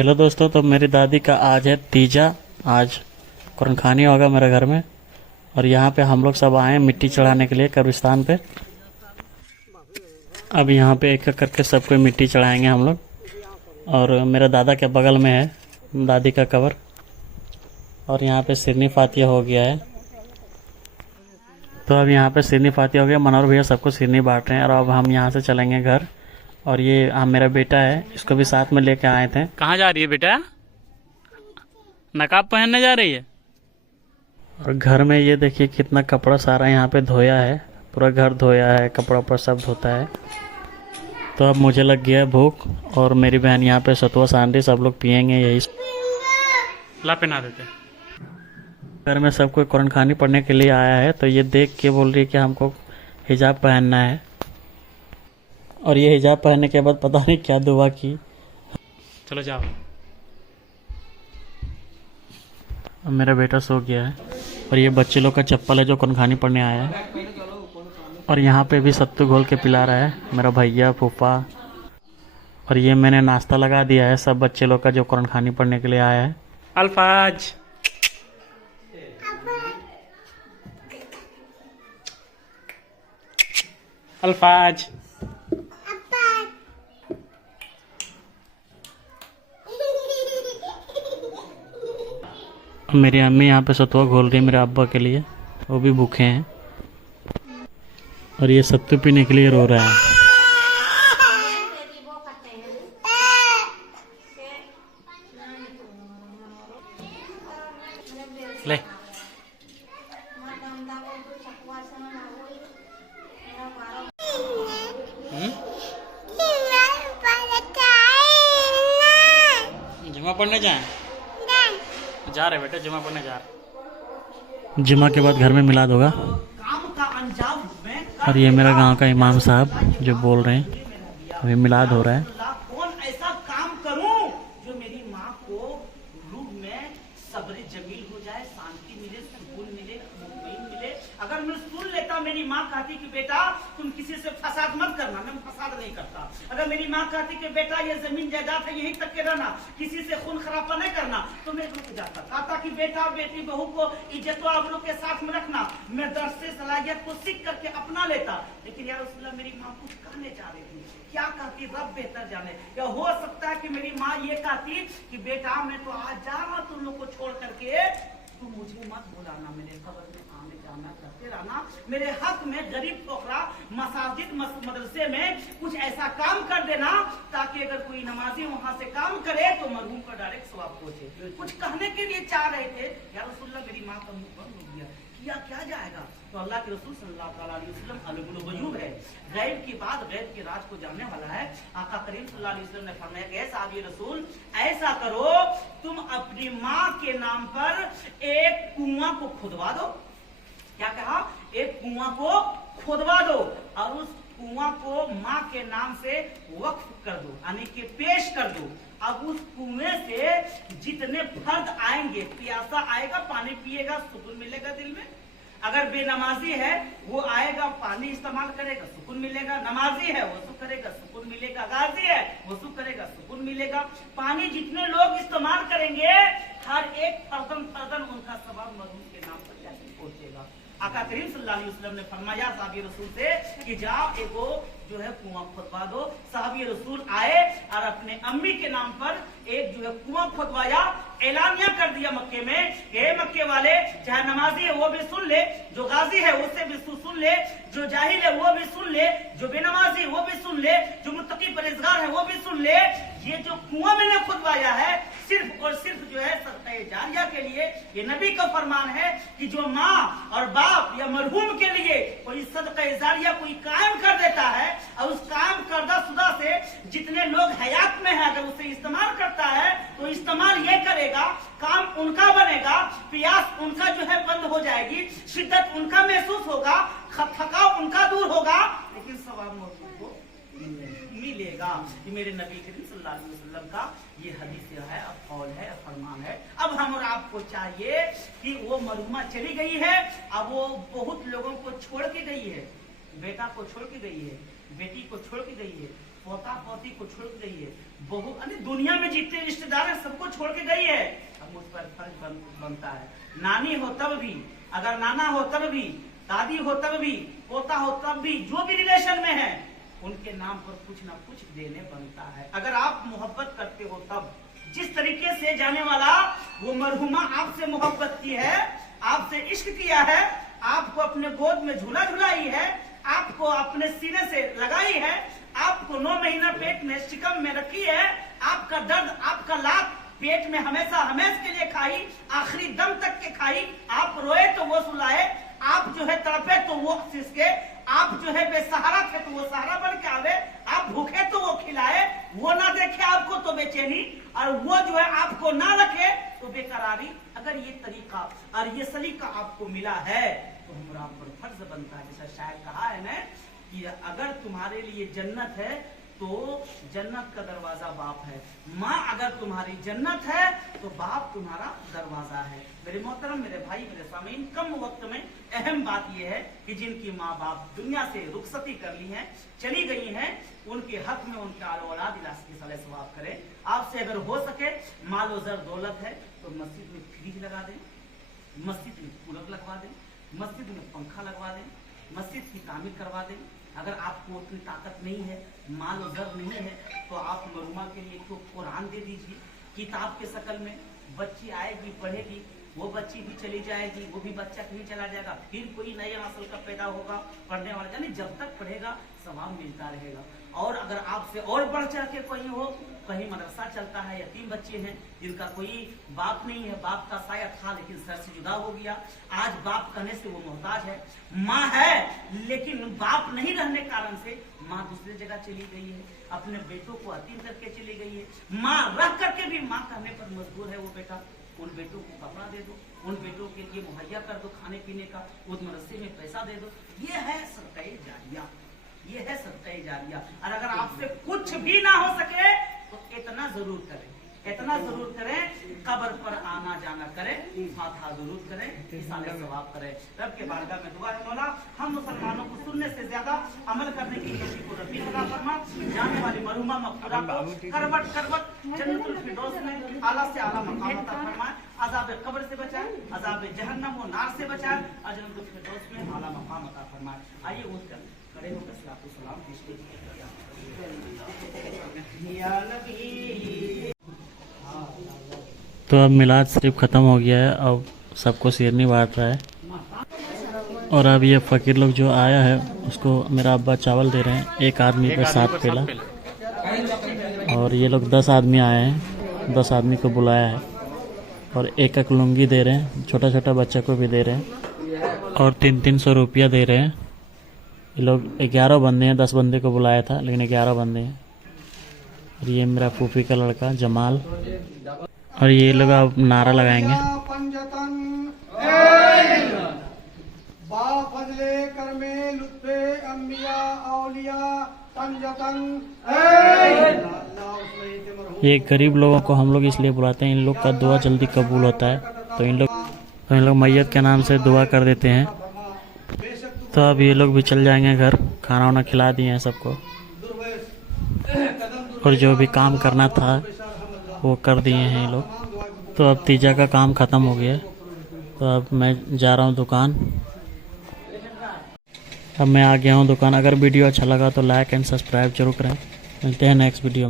Hello दोस्तों, तो मेरी दादी का आज है तीजा। आज कुरान खानी होगा मेरे घर में। और यहाँ पे हम लोग सब आए हैं मिट्टी चढ़ाने के लिए कब्रिस्तान पे। अब यहाँ पे एक एक करके सबको मिट्टी चढ़ाएंगे हम लोग। और मेरे दादा के बगल में है दादी का कब्र। और यहाँ पे सिरनी फातिया हो गया है। तो अब यहाँ पे सिरनी फातिया हो गया, मनोहर भैया सबको सिरनी बांट रहे हैं। और अब हम यहाँ से चलेंगे घर। और ये मेरा बेटा है, इसको भी साथ में लेके आए थे। कहाँ जा रही है बेटा? नकाब पहनने जा रही है। और घर में ये देखिए कितना कपड़ा सारा यहाँ पे धोया है। पूरा घर धोया है, कपड़ा उपड़ा सब धोता है। तो अब मुझे लग गया भूख। और मेरी बहन यहाँ पे सतुआ सांडी सब लोग पियेंगे यही। ला पहना देते। घर में सब कोई कुरान खानी पढ़ने के लिए आया है। तो ये देख के बोल रही है कि हमको हिजाब पहनना है। और ये हिजाब पहनने के बाद पता नहीं क्या दुआ की। चलो जाओ। अब मेरा बेटा सो गया है। और ये बच्चे लोग का चप्पल है जो कुरान खानी पढ़ने आया है। और यहाँ पे भी सत्तू घोल के पिला रहा है मेरा भैया फूफा। और ये मैंने नाश्ता लगा दिया है सब बच्चे लोग का जो कुरान खानी पढ़ने के लिए आया है। अल्फाज अल्फाज मेरी अम्मी यहाँ पे सतुआ घोल रही है मेरे अब्बा के लिए, वो भी भूखे हैं। और ये सत्तू पीने के लिए रो रहा है। ले। जुमा पढ़ने जाए? जा रहे बेटा, जुमा पढ़ने जा रहे। जुमा के बाद घर में मिलाद होगा। और ये मेरा गांव का इमाम साहब जो बोल रहे हैं, अभी मिलाद हो रहा है। कौन ऐसा काम करूं जो मेरी माँ को रूह में सब्र जमील हो जाए, शांति मिले, सुकून मिले, मुतमईन मिले। अगर मैं सुन लेता, मेरी माँ कहती कि बेटा तुम किसी से फसाद मत करना, मैं फसाद नहीं करता। अगर मेरी माँ कहती कि बेटा ये जमीन जायदाद है यहीं तक के रहना, किसी से खून खराबा नहीं करना, तो मैं रुक जाता। कहता कि बेटा बेटी बहू को इज्जत आबरू के साथ में रखना, मैं दर्द से सलाहियत को सीख करके अपना लेता। लेकिन यार उसने मेरी माँ कुछ कहने चाह रही थी, क्या कहती रब बेहतर जाने। या हो सकता है कि मेरी माँ ये कहती कि बेटा मैं तो आज जा रहा तुम लोग को छोड़ करके, तुम मुझे मत बुलाना, मेरे खबर में आने जाना करते रहना, मेरे हक में गरीब फकरा मसाजिद मदरसे में कुछ ऐसा काम कर देना ताकि अगर कोई नमाजी वहां से काम करे तो मरहूम का डायरेक्ट सवाब पहुंचे। कुछ कहने के लिए चाह रहे थे। या रसूलुल्लाह मेरी माँ का मुंह बंद हो गया, किया क्या जाएगा। तो अल्लाह के रसूल सल्लल्लाहु अलैहि वसल्लम अलगुल गयूब है, गैब की बात गैब के राज को जानने वाला है। आका करीम सल्लल्लाहु अलैहि वसल्लम ने फरमाया कि ऐसा साहबी रसूल ऐसा करो, तुम अपनी माँ के नाम पर एक कुआं को खुदवा दो। क्या कहा? एक कुआं को खुदवा दो और उस कुआं को माँ के नाम से वक्फ कर दो, यानी कि पेश कर दो। अब उस कुएं से जितने फर्द आएंगे, प्यासा आएगा पानी पिएगा, सुकून मिलेगा दिल में। अगर बेनमाजी है वो आएगा पानी इस्तेमाल करेगा, सुकून मिलेगा। नमाजी है वो सुख करेगा, सुकून मिलेगा। गाजी है वो सुख करेगा, सुकून मिलेगा। पानी जितने लोग इस्तेमाल करेंगे हर एक फर्दन उनका सवाब मरहूम के नाम पर जाके पहुंचेगा। आका करीम सल्लल्लाहु अलैहि वसल्लम ने फरमाया साहबी रसूल से कि जाओ एगो जो है कुआं खुदवा दो। साहबी रसूल आए और अपने अम्मी के नाम पर एक जो है कुआं खुदवाया। ऐलानिया कर दिया मक्के में, हे मक्के वाले, चाहे नमाजी है वो भी सुन ले, जो गाजी है उससे भी सुन ले, जो जाहिल है वो भी सुन ले, जो बेनमाजी वो भी सुन ले, जो मुत्तकी परहेजगार है वो भी सुन ले। ये जो कुआं मैंने खुदवाया है सिर्फ और सिर्फ जो है सदका जारिया के लिए। ये नबी का फरमान है कि जो माँ और बाप या मरहूम के लिए कोई सदका जारिया कोई कायम कर देता है और उस कायम करदा शुदा से जितने लोग हयात में है अगर उसे इस्तेमाल करता है तो इस्तेमाल ये करेगा, काम उनका बनेगा, प्यास उनका जो है बंद हो जाएगी, शिद्दत उनका महसूस होगा, थकाव उनका दूर होगा, लेकिन सवाब मौजूद को मिलेगा। ये मेरे नबी करीम सल्लल्लाहु अलैहि वसल्लम का ये हदीस है, कौल है, फरमान है। अब हम और आपको चाहिए कि वो मरहुमा चली गई है, अब वो बहुत लोगों को छोड़ के गई है, बेटा को छोड़ के गई है, बेटी को छोड़ के गई है, पोता पोती को छोड़ के गई है। बहु अरे दुनिया में जितने रिश्तेदार हैं सबको छोड़ के गई है। अब मुझ पर फर्ज बनता है, नानी हो तब भी, अगर नाना हो तब भी, दादी हो तब भी, पोता हो तब भी, जो भी रिलेशन में है उनके नाम पर कुछ ना कुछ देने बनता है। अगर आप मोहब्बत करते हो तब, जिस तरीके से जाने वाला वो मरहुमा आपसे मोहब्बत की है, आपसे इश्क किया है, आपको अपने गोद में झूला झुलाई है, आपको अपने सीने से लगाई है, आपको 9 महीना पेट में शिकम में रखी है, आपका दर्द, आपका लात पेट में हमेशा हमेशा के लिए खाई, आखिरी दम तक के खाई। आप रोए तो वो सुलाए, आप जो है तड़पे तो वो सिसके, आप जो है बेसहारा थे तो वो सहारा बन के आवे, आप भूखे तो वो खिलाए, वो ना देखे आपको तो बेचैनी, और वो जो है आपको ना रखे तो बेकरारी। अगर ये तरीका और ये सलीका आपको मिला है तो हमारा आप पर फर्ज बनता है, जैसा शायर कहा है ना कि अगर तुम्हारे लिए जन्नत है तो जन्नत का दरवाजा बाप है, माँ अगर तुम्हारी जन्नत है तो बाप तुम्हारा दरवाजा है। मेरे मोहतरम, मेरे भाई, मेरे सामीन, कम वक्त में अहम बात यह है कि जिनकी माँ बाप दुनिया से रुखसती कर ली है, चली गई हैं, उनके हक में उनके औलाद इलाज की सलाह सवाब करें। आपसे अगर हो सके मालो जर दौलत है तो मस्जिद में फ्रिज लगा दें, मस्जिद में कूलर लगवा दें, मस्जिद में पंखा लगवा दें, मस्जिद की तामीर करवा दें। अगर आपको उतनी ताकत नहीं है, माल और जर नहीं है, तो आप मरहुमा के लिए तो कुरान दे दीजिए किताब के शक्ल में। बच्ची आएगी, पढ़ेगी, वो बच्ची भी चली जाएगी, वो भी बच्चा कहीं चला जाएगा, फिर कोई नया नस्ल का पैदा होगा पढ़ने वाला, यानी जब तक पढ़ेगा सवाब मिलता रहेगा। और अगर आपसे और बढ़ चढ़ के कोई हो, कहीं मदरसा चलता है, यतीम बच्चे हैं जिनका कोई बाप नहीं है, बाप का साया था लेकिन सर से जुदा हो गया, आज बाप कहने से वो मोहताज है, माँ है लेकिन बाप नहीं रहने कारण से माँ दूसरी जगह चली गई है, अपने बेटों को यतीम करके चली गई है, माँ रह करके भी माँ कहने पर मजबूर है वो बेटा, उन बेटों को कपड़ा दे दो, उन बेटों के लिए मुहैया कर दो खाने पीने का, उस मदरसे में पैसा दे दो। ये है सदका जारिया, ये है सदका जारिया। और अगर आपसे कुछ भी ना हो सके तो इतना जरूर करें, इतना जरूर करें, कब्र पर आना जाना करें, फातिहा जरूर करें, इसाले सवाब करें। रब के बारगाह में दुआ है मौला हम मुसलमानों को सुनने से ज्यादा अमल करने की तौफीक को रब्बी अता फरमा। जाने वाली मरहुमा मक़फूरा को करवट करवट जन्नतुल फिरदौस में आला से आला मकाम अता फरमाए, अज़ाब कब्र से बचाए, अज़ाब जहन्नम व नार से बचाए, और जन्नतुल फिरदौस में आला मकाम अता फरमाए। आइए उठ कर खड़े होकर सलातो सलाम पेश कीजिए। या नबी। तो अब मिलाद शरीफ ख़त्म हो गया है, अब सबको शेरनी बांट रहा है। और अब ये फ़कीर लोग जो आया है उसको मेरा अब्बा चावल दे रहे हैं, एक आदमी पे 7 पेला। और ये लोग 10 आदमी आए हैं, 10 आदमी को बुलाया है और एक एक लुंगी दे रहे हैं, छोटा छोटा बच्चा को भी दे रहे हैं और 300-300 रुपया दे रहे हैं। ये लोग 11 बंदे हैं, 10 बंदे को बुलाया था लेकिन 11 बंदे हैं। और ये मेरा फूफी का लड़का जमाल, और ये लोग अब नारा लगाएंगे। ये गरीब लोगों को हम लोग इसलिए बुलाते हैं, इन लोग का दुआ जल्दी कबूल होता है, तो इन लोग मैयत के नाम से दुआ कर देते हैं। तो अब ये लोग भी चल जाएंगे घर, खाना वाना खिला दिए हैं सबको, और जो भी काम करना था वो कर दिए हैं ये लोग। तो अब तीजा का काम ख़त्म हो गया, तो अब मैं जा रहा हूँ दुकान। अब मैं आ गया हूँ दुकान। अगर वीडियो अच्छा लगा तो लाइक एंड सब्सक्राइब जरूर करें। मिलते हैं नेक्स्ट वीडियो में।